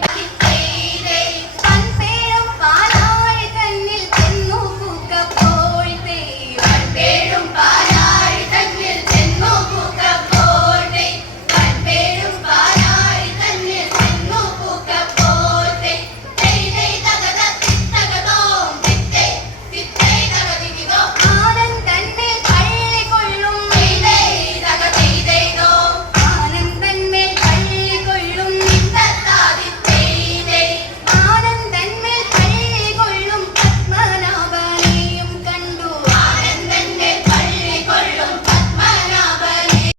Thank you.